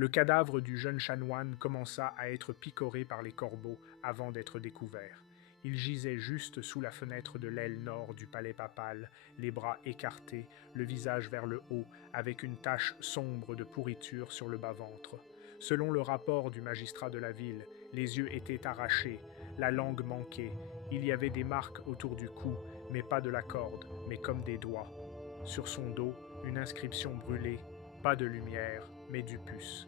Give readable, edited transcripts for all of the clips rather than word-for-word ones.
Le cadavre du jeune chanoine commença à être picoré par les corbeaux avant d'être découvert. Il gisait juste sous la fenêtre de l'aile nord du palais papal, les bras écartés, le visage vers le haut, avec une tache sombre de pourriture sur le bas-ventre. Selon le rapport du magistrat de la ville, les yeux étaient arrachés, la langue manquait, il y avait des marques autour du cou, mais pas de la corde, mais comme des doigts. Sur son dos, une inscription brûlée, pas de lumière, mais du puce.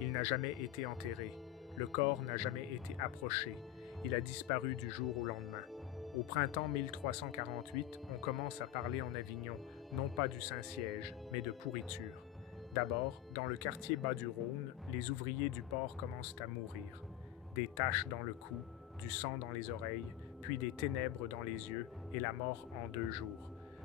Il n'a jamais été enterré, le corps n'a jamais été approché, il a disparu du jour au lendemain. Au printemps 1348, on commence à parler en Avignon, non pas du Saint-Siège, mais de pourriture. D'abord, dans le quartier bas du Rhône, les ouvriers du port commencent à mourir. Des taches dans le cou, du sang dans les oreilles, puis des ténèbres dans les yeux et la mort en 2 jours.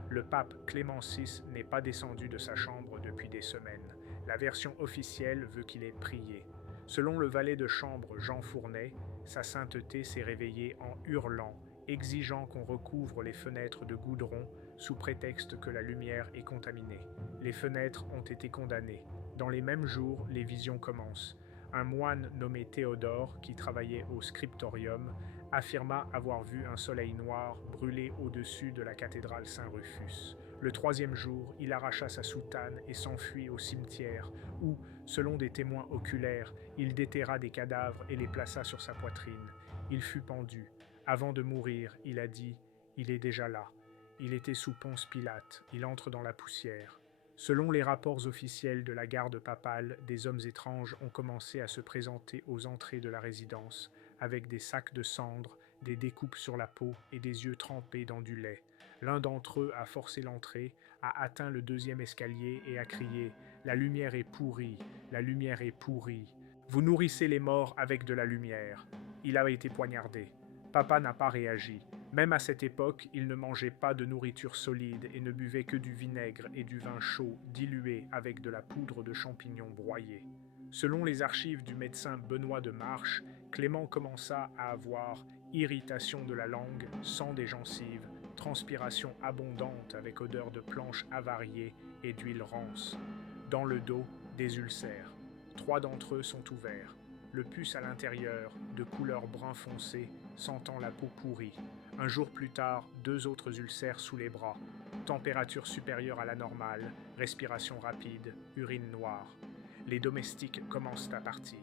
Le pape Clément VI n'est pas descendu de sa chambre depuis des semaines. La version officielle veut qu'il ait prié. Selon le valet de chambre Jean Fournet, sa sainteté s'est réveillée en hurlant, exigeant qu'on recouvre les fenêtres de goudron sous prétexte que la lumière est contaminée. Les fenêtres ont été condamnées. Dans les mêmes jours, les visions commencent. Un moine nommé Théodore, qui travaillait au scriptorium, affirma avoir vu un soleil noir brûler au-dessus de la cathédrale Saint-Rufus. Le 3e jour, il arracha sa soutane et s'enfuit au cimetière, où, selon des témoins oculaires, il déterra des cadavres et les plaça sur sa poitrine. Il fut pendu. Avant de mourir, il a dit « Il est déjà là ». Il était sous Ponce Pilate, il entre dans la poussière. Selon les rapports officiels de la garde papale, des hommes étranges ont commencé à se présenter aux entrées de la résidence, avec des sacs de cendres, des découpes sur la peau et des yeux trempés dans du lait. L'un d'entre eux a forcé l'entrée, a atteint le 2e escalier et a crié « La lumière est pourrie, la lumière est pourrie. Vous nourrissez les morts avec de la lumière. » Il a été poignardé. Papa n'a pas réagi. Même à cette époque, il ne mangeait pas de nourriture solide et ne buvait que du vinaigre et du vin chaud dilué avec de la poudre de champignons broyés. Selon les archives du médecin Benoît de Marche, Clément commença à avoir irritation de la langue, sang des gencives, transpiration abondante avec odeur de planches avariées et d'huile rance. Dans le dos, des ulcères. 3 d'entre eux sont ouverts. Le pus à l'intérieur, de couleur brun foncé, sentant la peau pourrie. Un jour plus tard, 2 autres ulcères sous les bras. Température supérieure à la normale, respiration rapide, urine noire. Les domestiques commencent à partir.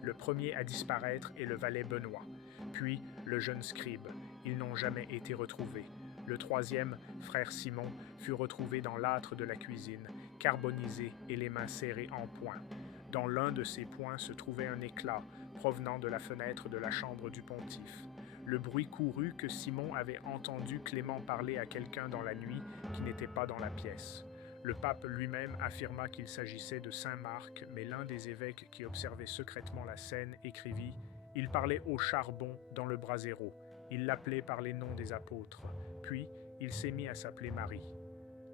Le premier à disparaître est le valet Benoît, puis le jeune scribe. Ils n'ont jamais été retrouvés. Le 3e, frère Simon, fut retrouvé dans l'âtre de la cuisine, carbonisé et les mains serrées en poing. Dans l'un de ses poings se trouvait un éclat provenant de la fenêtre de la chambre du pontife. Le bruit courut que Simon avait entendu Clément parler à quelqu'un dans la nuit qui n'était pas dans la pièce. Le pape lui-même affirma qu'il s'agissait de saint Marc, mais l'un des évêques qui observait secrètement la scène écrivit « Il parlait au charbon dans le brasero. Il l'appelait par les noms des apôtres. Puis, il s'est mis à s'appeler Marie. »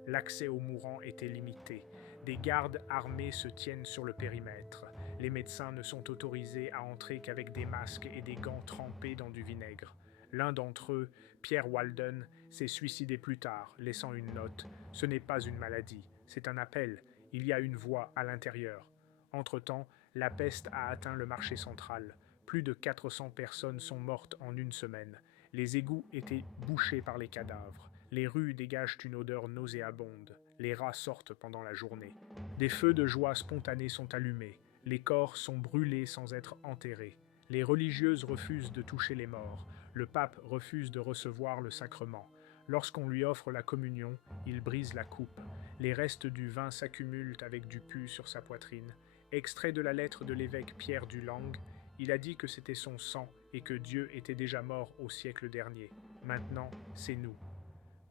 L'accès aux mourants était limité. Des gardes armés se tiennent sur le périmètre. Les médecins ne sont autorisés à entrer qu'avec des masques et des gants trempés dans du vinaigre. L'un d'entre eux, Pierre Walden, s'est suicidé plus tard, laissant une note. Ce n'est pas une maladie, c'est un appel. Il y a une voix à l'intérieur. Entre-temps, la peste a atteint le marché central. Plus de 400 personnes sont mortes en une semaine. Les égouts étaient bouchés par les cadavres. Les rues dégagent une odeur nauséabonde. Les rats sortent pendant la journée. Des feux de joie spontanés sont allumés. Les corps sont brûlés sans être enterrés. Les religieuses refusent de toucher les morts. Le pape refuse de recevoir le sacrement. Lorsqu'on lui offre la communion, il brise la coupe. Les restes du vin s'accumulent avec du pus sur sa poitrine. Extrait de la lettre de l'évêque Pierre du Lang, il a dit que c'était son sang et que Dieu était déjà mort au siècle dernier. Maintenant, c'est nous.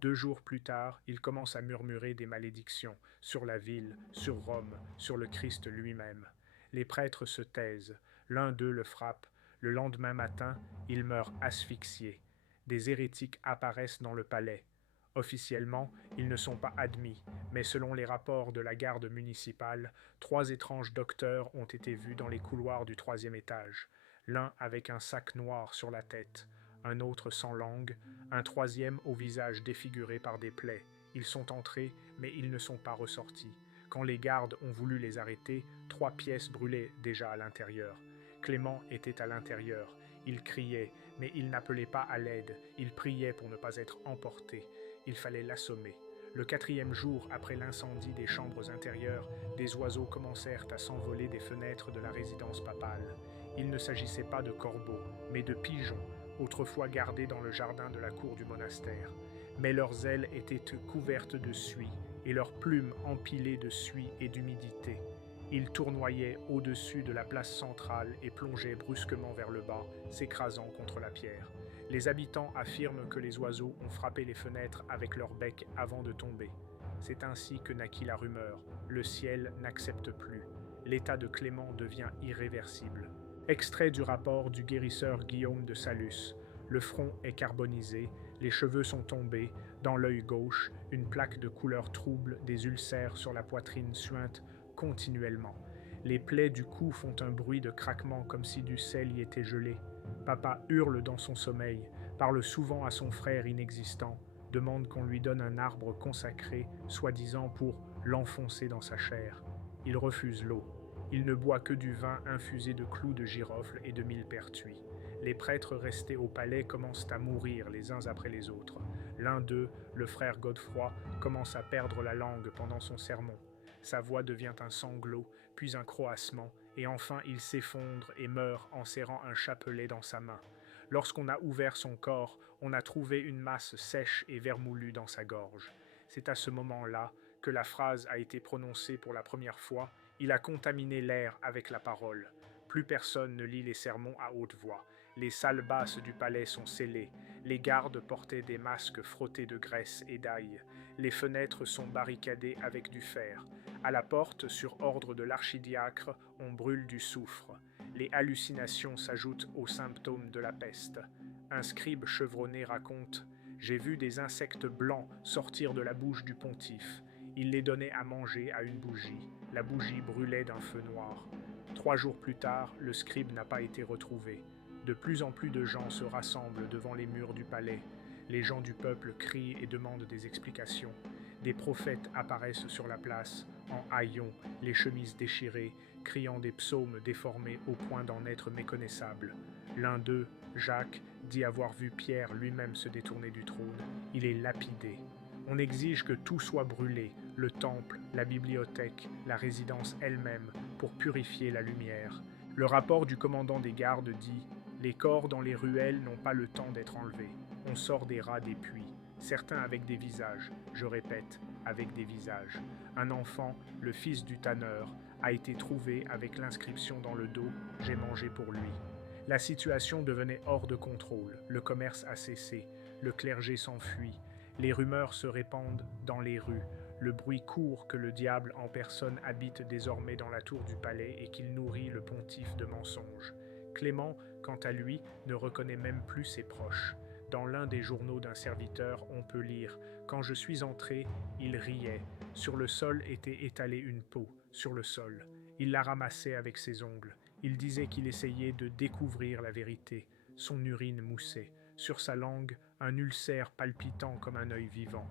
2 jours plus tard, il commence à murmurer des malédictions sur la ville, sur Rome, sur le Christ lui-même. Les prêtres se taisent. L'un d'eux le frappe. Le lendemain matin, il meurt asphyxié. Des hérétiques apparaissent dans le palais. Officiellement, ils ne sont pas admis, mais selon les rapports de la garde municipale, 3 étranges docteurs ont été vus dans les couloirs du 3e étage, l'un avec un sac noir sur la tête, un autre sans langue, un 3e au visage défiguré par des plaies. Ils sont entrés, mais ils ne sont pas ressortis. Quand les gardes ont voulu les arrêter, 3 pièces brûlaient déjà à l'intérieur. Clément était à l'intérieur. Il criait, mais il n'appelait pas à l'aide. Il priait pour ne pas être emporté. Il fallait l'assommer. Le 4e jour après l'incendie des chambres intérieures, des oiseaux commencèrent à s'envoler des fenêtres de la résidence papale. Il ne s'agissait pas de corbeaux, mais de pigeons, autrefois gardés dans le jardin de la cour du monastère. Mais leurs ailes étaient couvertes de suie, et leurs plumes empilées de suie et d'humidité. Ils tournoyaient au-dessus de la place centrale et plongeaient brusquement vers le bas, s'écrasant contre la pierre. Les habitants affirment que les oiseaux ont frappé les fenêtres avec leur bec avant de tomber. C'est ainsi que naquit la rumeur. Le ciel n'accepte plus. L'état de Clément devient irréversible. Extrait du rapport du guérisseur Guillaume de Salus. Le front est carbonisé, les cheveux sont tombés, dans l'œil gauche, une plaque de couleur trouble, des ulcères sur la poitrine suintent continuellement. Les plaies du cou font un bruit de craquement comme si du sel y était gelé. Papa hurle dans son sommeil, parle souvent à son frère inexistant, demande qu'on lui donne un arbre consacré, soi-disant pour l'enfoncer dans sa chair. Il refuse l'eau. Il ne boit que du vin infusé de clous de girofle et de millepertuis. Les prêtres restés au palais commencent à mourir les uns après les autres. L'un d'eux, le frère Godefroy, commence à perdre la langue pendant son sermon. Sa voix devient un sanglot, puis un croassement, et enfin il s'effondre et meurt en serrant un chapelet dans sa main. Lorsqu'on a ouvert son corps, on a trouvé une masse sèche et vermoulue dans sa gorge. C'est à ce moment-là que la phrase a été prononcée pour la première fois. Il a contaminé l'air avec la parole. Plus personne ne lit les sermons à haute voix. Les salles basses du palais sont scellées. Les gardes portaient des masques frottés de graisse et d'ail. Les fenêtres sont barricadées avec du fer. À la porte, sur ordre de l'archidiacre, on brûle du soufre. Les hallucinations s'ajoutent aux symptômes de la peste. Un scribe chevronné raconte « J'ai vu des insectes blancs sortir de la bouche du pontife. Il les donnait à manger à une bougie. La bougie brûlait d'un feu noir. 3 jours plus tard, le scribe n'a pas été retrouvé. De plus en plus de gens se rassemblent devant les murs du palais. Les gens du peuple crient et demandent des explications. Des prophètes apparaissent sur la place, en haillons, les chemises déchirées, criant des psaumes déformés au point d'en être méconnaissables. L'un d'eux, Jacques, dit avoir vu Pierre lui-même se détourner du trône. Il est lapidé. On exige que tout soit brûlé, le temple, la bibliothèque, la résidence elle-même, pour purifier la lumière. Le rapport du commandant des gardes dit « Les corps dans les ruelles n'ont pas le temps d'être enlevés. On sort des rats des puits, certains avec des visages, je répète, avec des visages. Un enfant, le fils du tanneur, a été trouvé avec l'inscription dans le dos « J'ai mangé pour lui ». La situation devenait hors de contrôle, le commerce a cessé, le clergé s'enfuit, les rumeurs se répandent dans les rues, le bruit court que le diable en personne habite désormais dans la tour du palais et qu'il nourrit le pontife de mensonges. Clément, quant à lui, ne reconnaît même plus ses proches. Dans l'un des journaux d'un serviteur, on peut lire « Quand je suis entré, il riait. Sur le sol était étalée une peau, sur le sol. Il la ramassait avec ses ongles. Il disait qu'il essayait de découvrir la vérité. Son urine moussait. Sur sa langue, un ulcère palpitant comme un œil vivant. »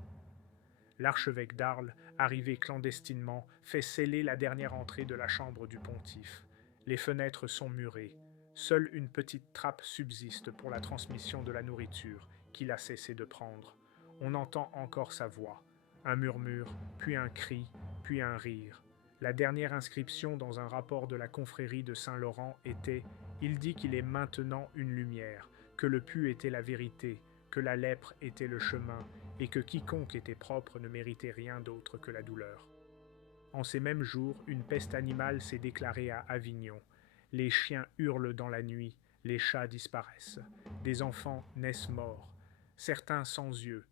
L'archevêque d'Arles, arrivé clandestinement, fait sceller la dernière entrée de la chambre du pontife. Les fenêtres sont murées. Seule une petite trappe subsiste pour la transmission de la nourriture, qu'il a cessé de prendre. On entend encore sa voix. Un murmure, puis un cri, puis un rire. La dernière inscription dans un rapport de la confrérie de Saint-Laurent était « Il dit qu'il est maintenant une lumière, que le pu était la vérité, que la lèpre était le chemin, et que quiconque était propre ne méritait rien d'autre que la douleur. » En ces mêmes jours, une peste animale s'est déclarée à Avignon. Les chiens hurlent dans la nuit, les chats disparaissent. Des enfants naissent morts, certains sans yeux.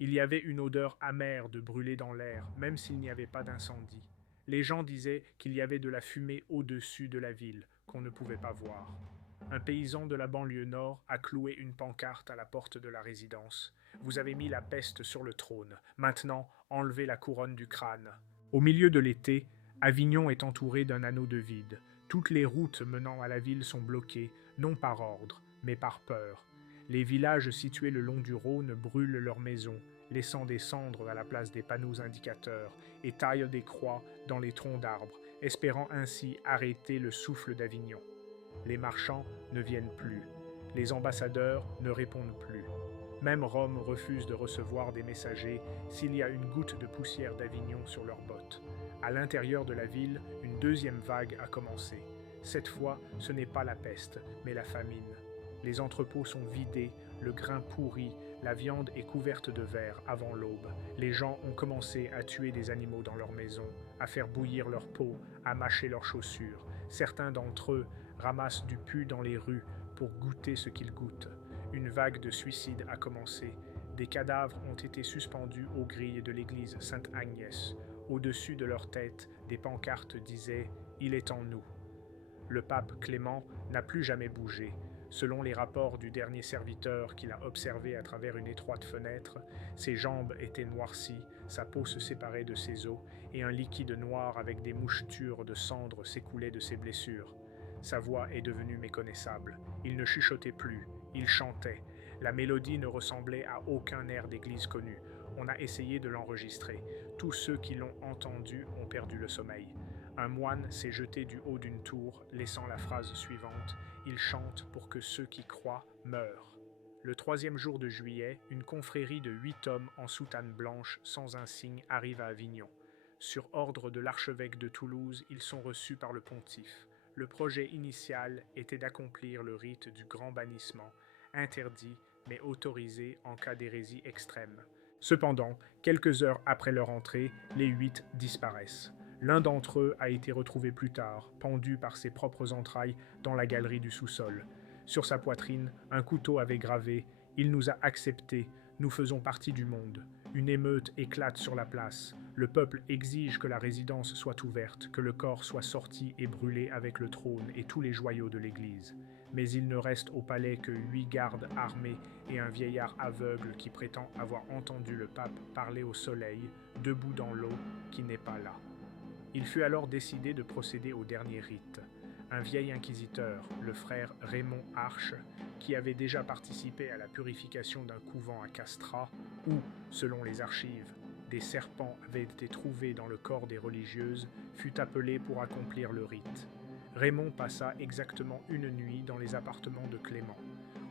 Il y avait une odeur amère de brûlé dans l'air, même s'il n'y avait pas d'incendie. Les gens disaient qu'il y avait de la fumée au-dessus de la ville, qu'on ne pouvait pas voir. Un paysan de la banlieue nord a cloué une pancarte à la porte de la résidence. « Vous avez mis la peste sur le trône. Maintenant, enlevez la couronne du crâne. » Au milieu de l'été, Avignon est entouré d'un anneau de vide. Toutes les routes menant à la ville sont bloquées, non par ordre, mais par peur. Les villages situés le long du Rhône brûlent leurs maisons. laissant des cendres à la place des panneaux indicateurs, et taillent des croix dans les troncs d'arbres, espérant ainsi arrêter le souffle d'Avignon. Les marchands ne viennent plus, les ambassadeurs ne répondent plus. Même Rome refuse de recevoir des messagers s'il y a une goutte de poussière d'Avignon sur leurs bottes. À l'intérieur de la ville, une deuxième vague a commencé. Cette fois, ce n'est pas la peste, mais la famine. Les entrepôts sont vidés, le grain pourri, la viande est couverte de vers avant l'aube. Les gens ont commencé à tuer des animaux dans leurs maisons, à faire bouillir leur peau, à mâcher leurs chaussures. Certains d'entre eux ramassent du pu dans les rues pour goûter ce qu'ils goûtent. Une vague de suicides a commencé. Des cadavres ont été suspendus aux grilles de l'église Sainte-Agnès. Au-dessus de leur tête, des pancartes disaient « Il est en nous ». Le pape Clément n'a plus jamais bougé. Selon les rapports du dernier serviteur qu'il a observé à travers une étroite fenêtre, ses jambes étaient noircies, sa peau se séparait de ses os, et un liquide noir avec des mouchetures de cendres s'écoulait de ses blessures. Sa voix est devenue méconnaissable. Il ne chuchotait plus, il chantait. La mélodie ne ressemblait à aucun air d'église connu. On a essayé de l'enregistrer. Tous ceux qui l'ont entendu ont perdu le sommeil. Un moine s'est jeté du haut d'une tour, laissant la phrase suivante « Il chante pour que ceux qui croient meurent ». Le 3e jour de juillet, une confrérie de 8 hommes en soutane blanche sans un signe arrive à Avignon. Sur ordre de l'archevêque de Toulouse, ils sont reçus par le pontife. Le projet initial était d'accomplir le rite du grand bannissement, interdit mais autorisé en cas d'hérésie extrême. Cependant, quelques heures après leur entrée, les 8 disparaissent. L'un d'entre eux a été retrouvé plus tard, pendu par ses propres entrailles dans la galerie du sous-sol. Sur sa poitrine, un couteau avait gravé « Il nous a acceptés, nous faisons partie du monde ». Une émeute éclate sur la place. Le peuple exige que la résidence soit ouverte, que le corps soit sorti et brûlé avec le trône et tous les joyaux de l'église. Mais il ne reste au palais que 8 gardes armés et un vieillard aveugle qui prétend avoir entendu le pape parler au soleil, debout dans l'eau, qui n'est pas là. Il fut alors décidé de procéder au dernier rite. Un vieil inquisiteur, le frère Raymond Arche, qui avait déjà participé à la purification d'un couvent à Castres, où, selon les archives, des serpents avaient été trouvés dans le corps des religieuses, fut appelé pour accomplir le rite. Raymond passa exactement une nuit dans les appartements de Clément.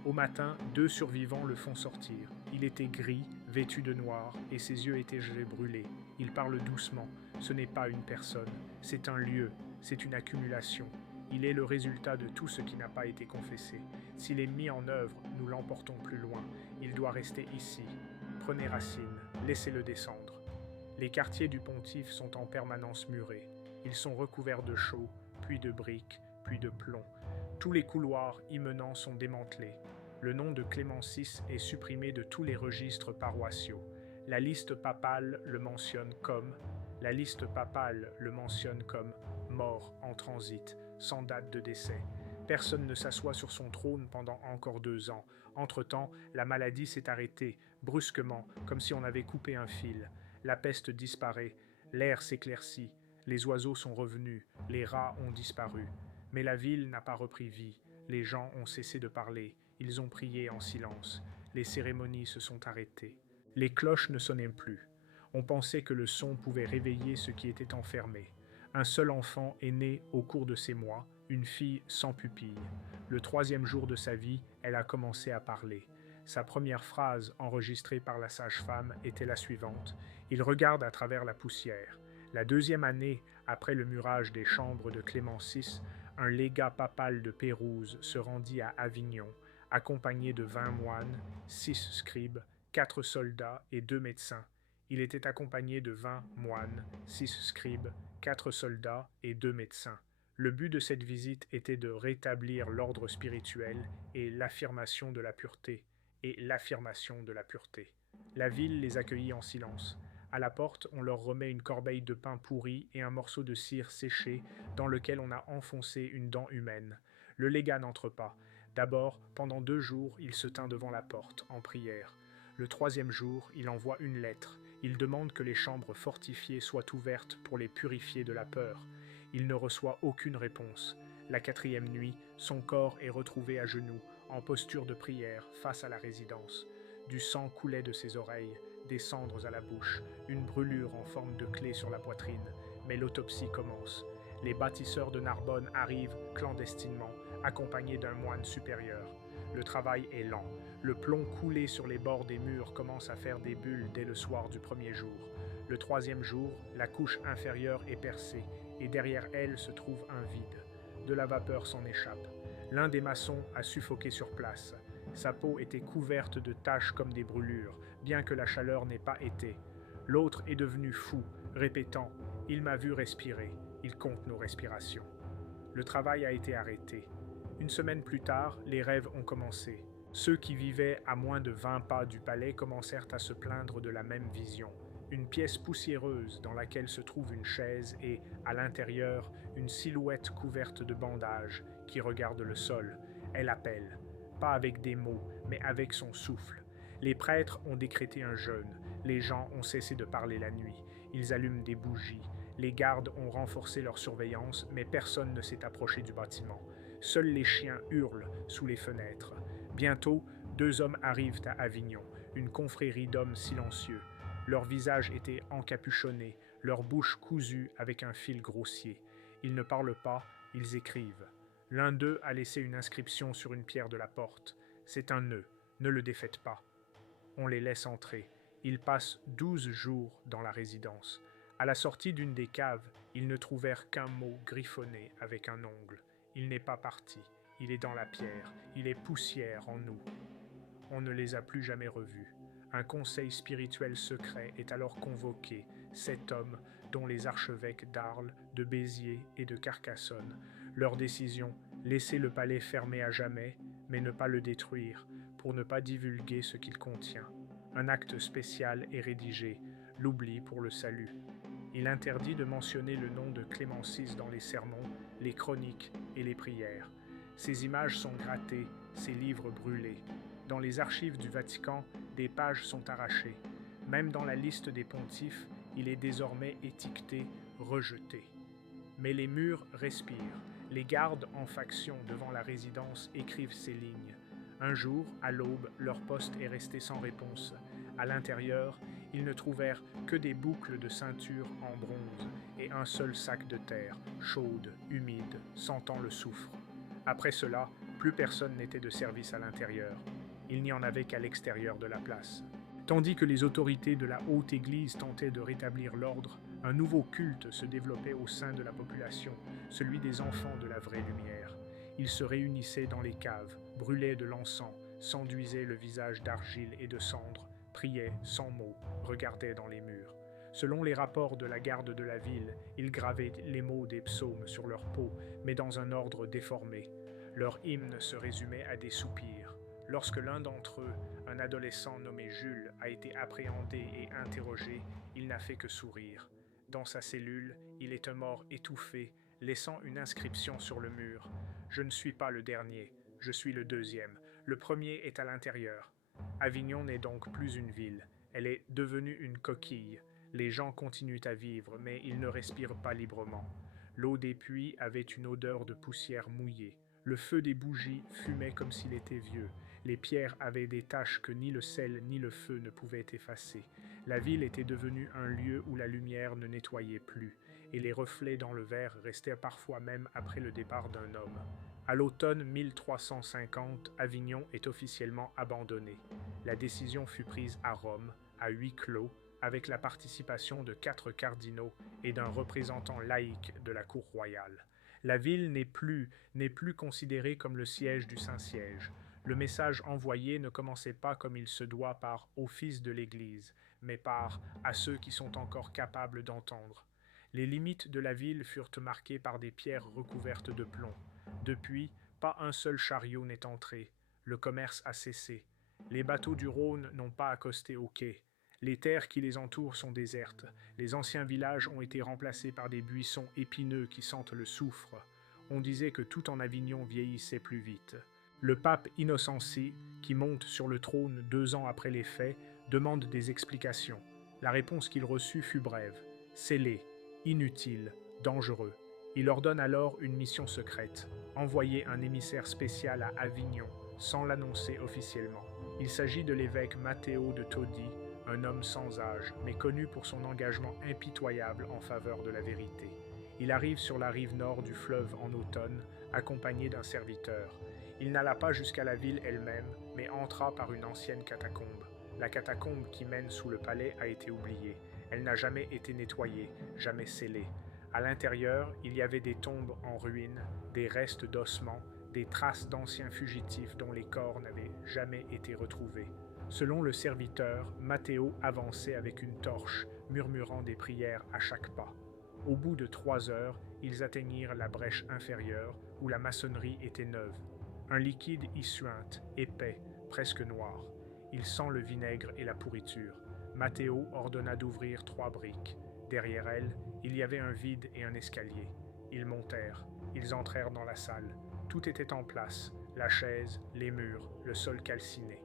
Au matin, 2 survivants le font sortir. Il était gris, vêtu de noir, et ses yeux étaient gelés brûlés. Il parle doucement. Ce n'est pas une personne, c'est un lieu, c'est une accumulation. Il est le résultat de tout ce qui n'a pas été confessé. S'il est mis en œuvre, nous l'emportons plus loin. Il doit rester ici. Prenez racine, laissez-le descendre. Les quartiers du pontife sont en permanence murés. Ils sont recouverts de chaux, puis de briques, puis de plomb. Tous les couloirs y menant sont démantelés. Le nom de Clément VI est supprimé de tous les registres paroissiaux. La liste papale le mentionne comme mort en transit, sans date de décès. Personne ne s'assoit sur son trône pendant encore 2 ans. Entre-temps, la maladie s'est arrêtée, brusquement, comme si on avait coupé un fil. La peste disparaît, l'air s'éclaircit, les oiseaux sont revenus, les rats ont disparu. Mais la ville n'a pas repris vie, les gens ont cessé de parler, ils ont prié en silence, les cérémonies se sont arrêtées. Les cloches ne sonnaient plus. On pensait que le son pouvait réveiller ceux qui étaient enfermés. Un seul enfant est né au cours de ces mois, une fille sans pupille. Le 3e jour de sa vie, elle a commencé à parler. Sa première phrase, enregistrée par la sage-femme, était la suivante. Il regarde à travers la poussière. La 2e année, après le murage des chambres de Clément VI, un légat papal de Pérouse se rendit à Avignon, accompagné de 20 moines, 6 scribes, 4 soldats et 2 médecins. Il était accompagné de 20 moines, 6 scribes, 4 soldats et 2 médecins. Le but de cette visite était de rétablir l'ordre spirituel et l'affirmation de la pureté, La ville les accueillit en silence. À la porte, on leur remet une corbeille de pain pourri et un morceau de cire séché dans lequel on a enfoncé une dent humaine. Le légat n'entre pas. D'abord, pendant 2 jours, il se tint devant la porte, en prière. Le 3e jour, il envoie une lettre. Il demande que les chambres fortifiées soient ouvertes pour les purifier de la peur. Il ne reçoit aucune réponse. La 4e nuit, son corps est retrouvé à genoux, en posture de prière, face à la résidence. Du sang coulait de ses oreilles, des cendres à la bouche, une brûlure en forme de clé sur la poitrine, mais l'autopsie commence. Les bâtisseurs de Narbonne arrivent clandestinement, accompagnés d'un moine supérieur. Le travail est lent. Le plomb coulé sur les bords des murs commence à faire des bulles dès le soir du premier jour. Le troisième jour, la couche inférieure est percée et derrière elle se trouve un vide. De la vapeur s'en échappe. L'un des maçons a suffoqué sur place. Sa peau était couverte de taches comme des brûlures, bien que la chaleur n'ait pas été. L'autre est devenu fou, répétant « Il m'a vu respirer, il compte nos respirations ». Le travail a été arrêté. Une semaine plus tard, les rêves ont commencé. Ceux qui vivaient à moins de 20 pas du palais commencèrent à se plaindre de la même vision. Une pièce poussiéreuse dans laquelle se trouve une chaise et, à l'intérieur, une silhouette couverte de bandages qui regarde le sol. Elle appelle, pas avec des mots, mais avec son souffle. Les prêtres ont décrété un jeûne. Les gens ont cessé de parler la nuit. Ils allument des bougies. Les gardes ont renforcé leur surveillance, mais personne ne s'est approché du bâtiment. Seuls les chiens hurlent sous les fenêtres. Bientôt, 2 hommes arrivent à Avignon, une confrérie d'hommes silencieux. Leurs visages étaient encapuchonnés, leurs bouches cousues avec un fil grossier. Ils ne parlent pas, ils écrivent. L'un d'eux a laissé une inscription sur une pierre de la porte. C'est un nœud, ne le défaites pas. On les laisse entrer. Ils passent 12 jours dans la résidence. À la sortie d'une des caves, ils ne trouvèrent qu'un mot griffonné avec un ongle. Il n'est pas parti. Il est dans la pierre. Il est poussière en nous. On ne les a plus jamais revus. Un conseil spirituel secret est alors convoqué. 7 hommes, dont les archevêques d'Arles, de Béziers et de Carcassonne. Leur décision, laisser le palais fermé à jamais, mais ne pas le détruire, pour ne pas divulguer ce qu'il contient. Un acte spécial est rédigé, l'oubli pour le salut. Il interdit de mentionner le nom de Clément VI dans les sermons, les chroniques et les prières. Ses images sont grattées, ses livres brûlés. Dans les archives du Vatican, des pages sont arrachées. Même dans la liste des pontifes, il est désormais étiqueté « rejeté ». Mais les murs respirent. Les gardes en faction devant la résidence écrivent ces lignes. Un jour, à l'aube, leur poste est resté sans réponse. À l'intérieur, ils ne trouvèrent que des boucles de ceinture en bronze et un seul sac de terre, chaude, humide, sentant le soufre. Après cela, plus personne n'était de service à l'intérieur. Il n'y en avait qu'à l'extérieur de la place. Tandis que les autorités de la haute église tentaient de rétablir l'ordre, un nouveau culte se développait au sein de la population, celui des enfants de la vraie lumière. Ils se réunissaient dans les caves, brûlaient de l'encens, s'enduisaient le visage d'argile et de cendres, priaient sans mots, regardaient dans les murs. Selon les rapports de la garde de la ville, ils gravaient les mots des psaumes sur leur peau, mais dans un ordre déformé. Leur hymne se résumait à des soupirs. Lorsque l'un d'entre eux, un adolescent nommé Jules, a été appréhendé et interrogé, il n'a fait que sourire. Dans sa cellule, il est un mort étouffé, laissant une inscription sur le mur. « Je ne suis pas le dernier, je suis le deuxième. Le premier est à l'intérieur. » Avignon n'est donc plus une ville. Elle est devenue une coquille. Les gens continuent à vivre, mais ils ne respirent pas librement. L'eau des puits avait une odeur de poussière mouillée. Le feu des bougies fumait comme s'il était vieux. Les pierres avaient des taches que ni le sel ni le feu ne pouvaient effacer. La ville était devenue un lieu où la lumière ne nettoyait plus, et les reflets dans le verre restaient parfois même après le départ d'un homme. À l'automne 1350, Avignon est officiellement abandonnée. La décision fut prise à Rome, à huis clos, avec la participation de 4 cardinaux et d'un représentant laïque de la cour royale. La ville n'est plus considérée comme le siège du Saint-Siège. Le message envoyé ne commençait pas comme il se doit par « office de l'Église », mais par « à ceux qui sont encore capables d'entendre ». Les limites de la ville furent marquées par des pierres recouvertes de plomb. Depuis, pas un seul chariot n'est entré. Le commerce a cessé. Les bateaux du Rhône n'ont pas accosté au quai. Les terres qui les entourent sont désertes. Les anciens villages ont été remplacés par des buissons épineux qui sentent le soufre. On disait que tout en Avignon vieillissait plus vite. Le pape Innocentie, qui monte sur le trône 2 ans après les faits, demande des explications. La réponse qu'il reçut fut brève, scellé, inutile, dangereux. Il ordonne alors une mission secrète, envoyer un émissaire spécial à Avignon, sans l'annoncer officiellement. Il s'agit de l'évêque Matteo de Todi, un homme sans âge, mais connu pour son engagement impitoyable en faveur de la vérité. Il arrive sur la rive nord du fleuve en automne, accompagné d'un serviteur. Il n'alla pas jusqu'à la ville elle-même, mais entra par une ancienne catacombe. La catacombe qui mène sous le palais a été oubliée. Elle n'a jamais été nettoyée, jamais scellée. À l'intérieur, il y avait des tombes en ruine, des restes d'ossements, des traces d'anciens fugitifs dont les corps n'avaient jamais été retrouvés. Selon le serviteur, Matteo avançait avec une torche, murmurant des prières à chaque pas. Au bout de 3 heures, ils atteignirent la brèche inférieure, où la maçonnerie était neuve. Un liquide y suinte, épais, presque noir. Il sent le vinaigre et la pourriture. Matteo ordonna d'ouvrir 3 briques. Derrière elles, il y avait un vide et un escalier. Ils montèrent. Ils entrèrent dans la salle. Tout était en place, la chaise, les murs, le sol calciné.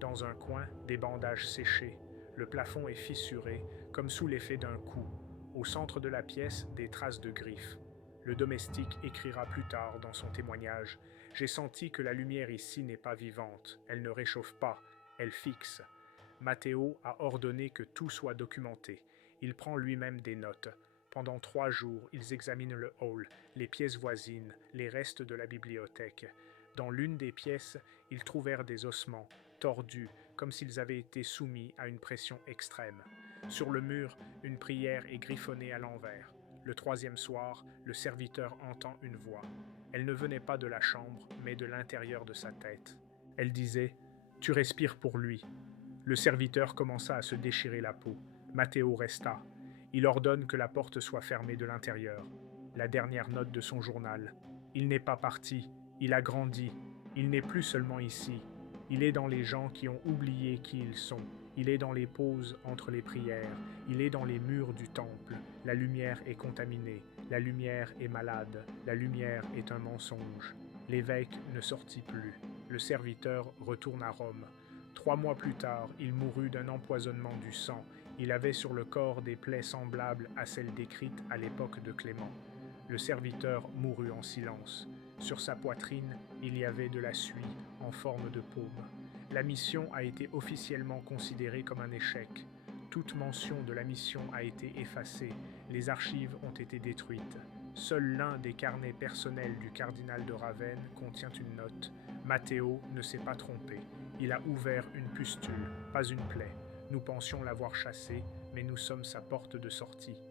Dans un coin, des bandages séchés. Le plafond est fissuré, comme sous l'effet d'un coup. Au centre de la pièce, des traces de griffes. Le domestique écrira plus tard dans son témoignage « J'ai senti que la lumière ici n'est pas vivante, elle ne réchauffe pas, elle fixe. » Matteo a ordonné que tout soit documenté. Il prend lui-même des notes. Pendant 3 jours, ils examinent le hall, les pièces voisines, les restes de la bibliothèque. Dans l'une des pièces, ils trouvèrent des ossements, tordus, comme s'ils avaient été soumis à une pression extrême. Sur le mur, une prière est griffonnée à l'envers. Le 3e soir, le serviteur entend une voix. Elle ne venait pas de la chambre, mais de l'intérieur de sa tête. Elle disait « Tu respires pour lui ». Le serviteur commença à se déchirer la peau. Matteo resta. Il ordonne que la porte soit fermée de l'intérieur. La dernière note de son journal. Il n'est pas parti, il a grandi. Il n'est plus seulement ici. Il est dans les gens qui ont oublié qui ils sont. Il est dans les pauses entre les prières. Il est dans les murs du temple. La lumière est contaminée. La lumière est malade. La lumière est un mensonge. L'évêque ne sortit plus. Le serviteur retourne à Rome. 3 mois plus tard, il mourut d'un empoisonnement du sang. Il avait sur le corps des plaies semblables à celles décrites à l'époque de Clément. Le serviteur mourut en silence. Sur sa poitrine, il y avait de la suie en forme de paume. La mission a été officiellement considérée comme un échec. Toute mention de la mission a été effacée. Les archives ont été détruites. Seul l'un des carnets personnels du cardinal de Ravenne contient une note. Matteo ne s'est pas trompé. Il a ouvert une pustule, pas une plaie. Nous pensions l'avoir chassé, mais nous sommes sa porte de sortie.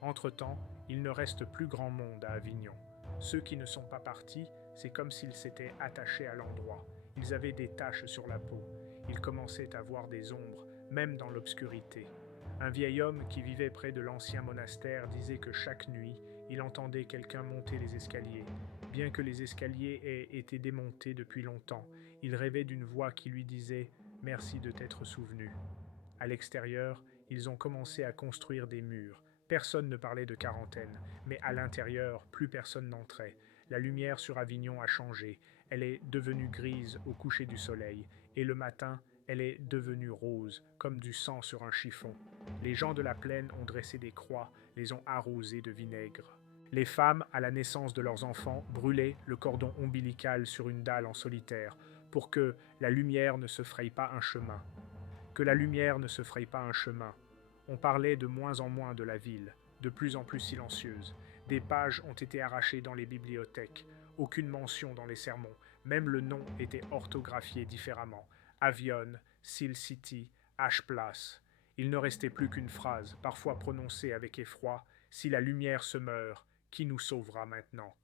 Entre-temps, il ne reste plus grand monde à Avignon. Ceux qui ne sont pas partis, c'est comme s'ils s'étaient attachés à l'endroit. Ils avaient des taches sur la peau. Ils commençaient à voir des ombres, même dans l'obscurité. Un vieil homme qui vivait près de l'ancien monastère disait que chaque nuit, il entendait quelqu'un monter les escaliers. Bien que les escaliers aient été démontés depuis longtemps, il rêvait d'une voix qui lui disait « Merci de t'être souvenu ». À l'extérieur, ils ont commencé à construire des murs. Personne ne parlait de quarantaine, mais à l'intérieur, plus personne n'entrait. La lumière sur Avignon a changé. Elle est devenue grise au coucher du soleil, et le matin, elle est devenue rose, comme du sang sur un chiffon. Les gens de la plaine ont dressé des croix, les ont arrosés de vinaigre. Les femmes, à la naissance de leurs enfants, brûlaient le cordon ombilical sur une dalle en solitaire, pour que la lumière ne se fraye pas un chemin. Que la lumière ne se fraye pas un chemin. On parlait de moins en moins de la ville, de plus en plus silencieuse. Des pages ont été arrachées dans les bibliothèques, aucune mention dans les sermons, même le nom était orthographié différemment. Avion, Seal City, Ash Place. Il ne restait plus qu'une phrase, parfois prononcée avec effroi, « Si la lumière se meurt, qui nous sauvera maintenant ?»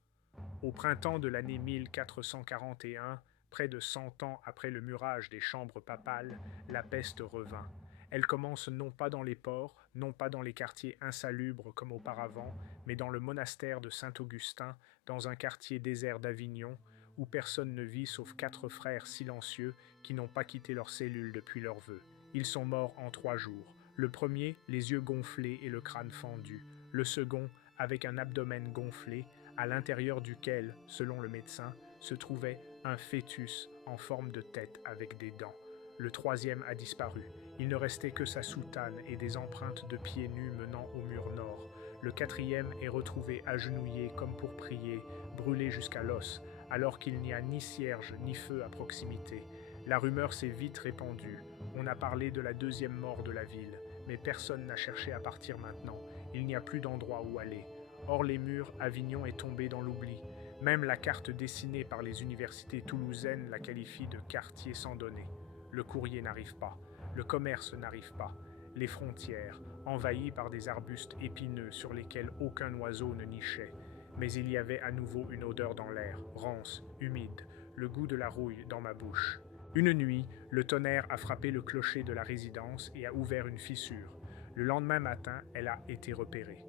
Au printemps de l'année 1441, près de 100 ans après le murage des chambres papales, la peste revint. Elle commence non pas dans les ports, non pas dans les quartiers insalubres comme auparavant, mais dans le monastère de Saint-Augustin, dans un quartier désert d'Avignon, où personne ne vit sauf 4 frères silencieux qui n'ont pas quitté leur cellule depuis leur vœu. Ils sont morts en 3 jours. Le premier, les yeux gonflés et le crâne fendu. Le second, avec un abdomen gonflé, à l'intérieur duquel, selon le médecin, se trouvait un fœtus en forme de tête avec des dents. Le troisième a disparu. Il ne restait que sa soutane et des empreintes de pieds nus menant au mur nord. Le quatrième est retrouvé agenouillé comme pour prier, brûlé jusqu'à l'os, alors qu'il n'y a ni cierge ni feu à proximité. La rumeur s'est vite répandue. On a parlé de la deuxième mort de la ville, mais personne n'a cherché à partir maintenant. Il n'y a plus d'endroit où aller. Hors les murs, Avignon est tombé dans l'oubli. Même la carte dessinée par les universités toulousaines la qualifie de quartier sans données. Le courrier n'arrive pas, le commerce n'arrive pas, les frontières, envahies par des arbustes épineux sur lesquels aucun oiseau ne nichait. Mais il y avait à nouveau une odeur dans l'air, rance, humide, le goût de la rouille dans ma bouche. Une nuit, le tonnerre a frappé le clocher de la résidence et a ouvert une fissure. Le lendemain matin, elle a été repérée.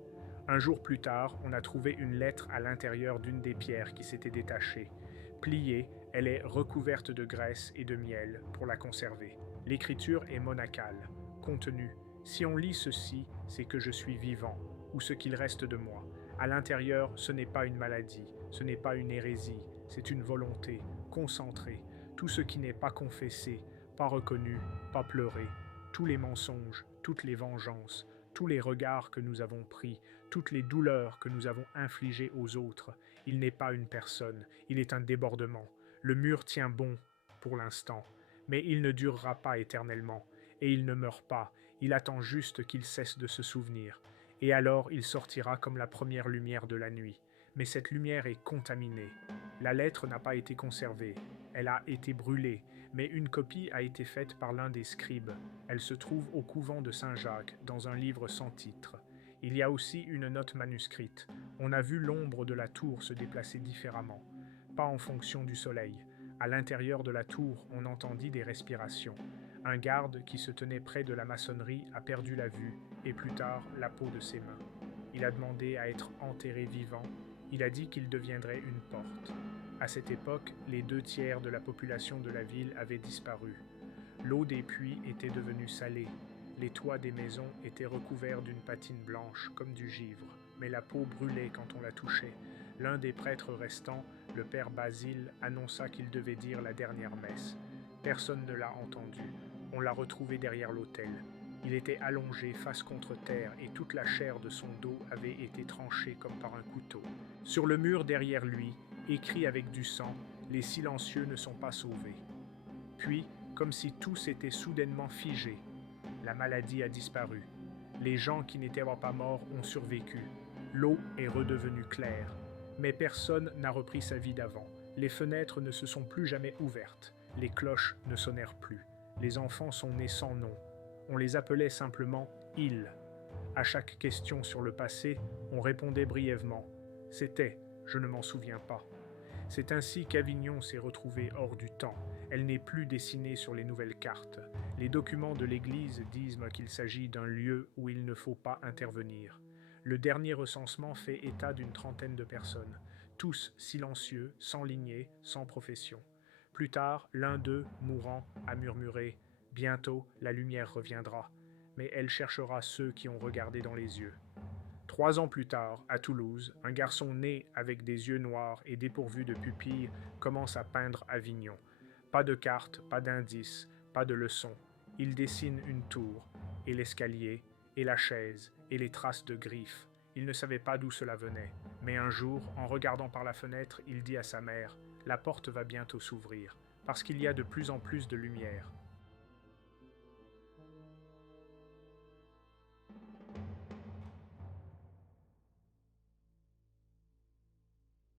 Un jour plus tard, on a trouvé une lettre à l'intérieur d'une des pierres qui s'était détachée. Pliée, elle est recouverte de graisse et de miel pour la conserver. L'écriture est monacale. Contenu: si on lit ceci, c'est que je suis vivant, ou ce qu'il reste de moi. À l'intérieur, ce n'est pas une maladie, ce n'est pas une hérésie, c'est une volonté, concentrée. Tout ce qui n'est pas confessé, pas reconnu, pas pleuré, tous les mensonges, toutes les vengeances, tous les regards que nous avons pris, toutes les douleurs que nous avons infligées aux autres. Il n'est pas une personne, il est un débordement. Le mur tient bon, pour l'instant, mais il ne durera pas éternellement, et il ne meurt pas, il attend juste qu'il cesse de se souvenir. Et alors il sortira comme la première lumière de la nuit. Mais cette lumière est contaminée. La lettre n'a pas été conservée, elle a été brûlée, mais une copie a été faite par l'un des scribes. Elle se trouve au couvent de Saint-Jacques, dans un livre sans titre. Il y a aussi une note manuscrite. On a vu l'ombre de la tour se déplacer différemment, pas en fonction du soleil. À l'intérieur de la tour, on entendit des respirations. Un garde qui se tenait près de la maçonnerie a perdu la vue, et plus tard, la peau de ses mains. Il a demandé à être enterré vivant. Il a dit qu'il deviendrait une porte. À cette époque, les 2/3 de la population de la ville avaient disparu. L'eau des puits était devenue salée. Les toits des maisons étaient recouverts d'une patine blanche, comme du givre, mais la peau brûlait quand on la touchait. L'un des prêtres restants, le père Basile, annonça qu'il devait dire la dernière messe. Personne ne l'a entendu. On l'a retrouvé derrière l'autel. Il était allongé face contre terre et toute la chair de son dos avait été tranchée comme par un couteau. Sur le mur derrière lui, écrit avec du sang, « Les silencieux ne sont pas sauvés ». Puis, comme si tout s'était soudainement figé, la maladie a disparu. Les gens qui n'étaient pas morts ont survécu. L'eau est redevenue claire. Mais personne n'a repris sa vie d'avant. Les fenêtres ne se sont plus jamais ouvertes. Les cloches ne sonnèrent plus. Les enfants sont nés sans nom. On les appelait simplement « ils ». À chaque question sur le passé, on répondait brièvement « C'était, je ne m'en souviens pas ». C'est ainsi qu'Avignon s'est retrouvée hors du temps. Elle n'est plus dessinée sur les nouvelles cartes. Les documents de l'Église disent qu'il s'agit d'un lieu où il ne faut pas intervenir. Le dernier recensement fait état d'une 30aine de personnes, tous silencieux, sans lignée, sans profession. Plus tard, l'un d'eux, mourant, a murmuré « Bientôt, la lumière reviendra », mais elle cherchera ceux qui ont regardé dans les yeux. 3 ans plus tard, à Toulouse, un garçon né avec des yeux noirs et dépourvu de pupilles commence à peindre Avignon. Pas de carte, pas d'indice, pas de leçon. Il dessine une tour, et l'escalier, et la chaise, et les traces de griffes. Il ne savait pas d'où cela venait, mais un jour, en regardant par la fenêtre, il dit à sa mère « La porte va bientôt s'ouvrir, parce qu'il y a de plus en plus de lumière.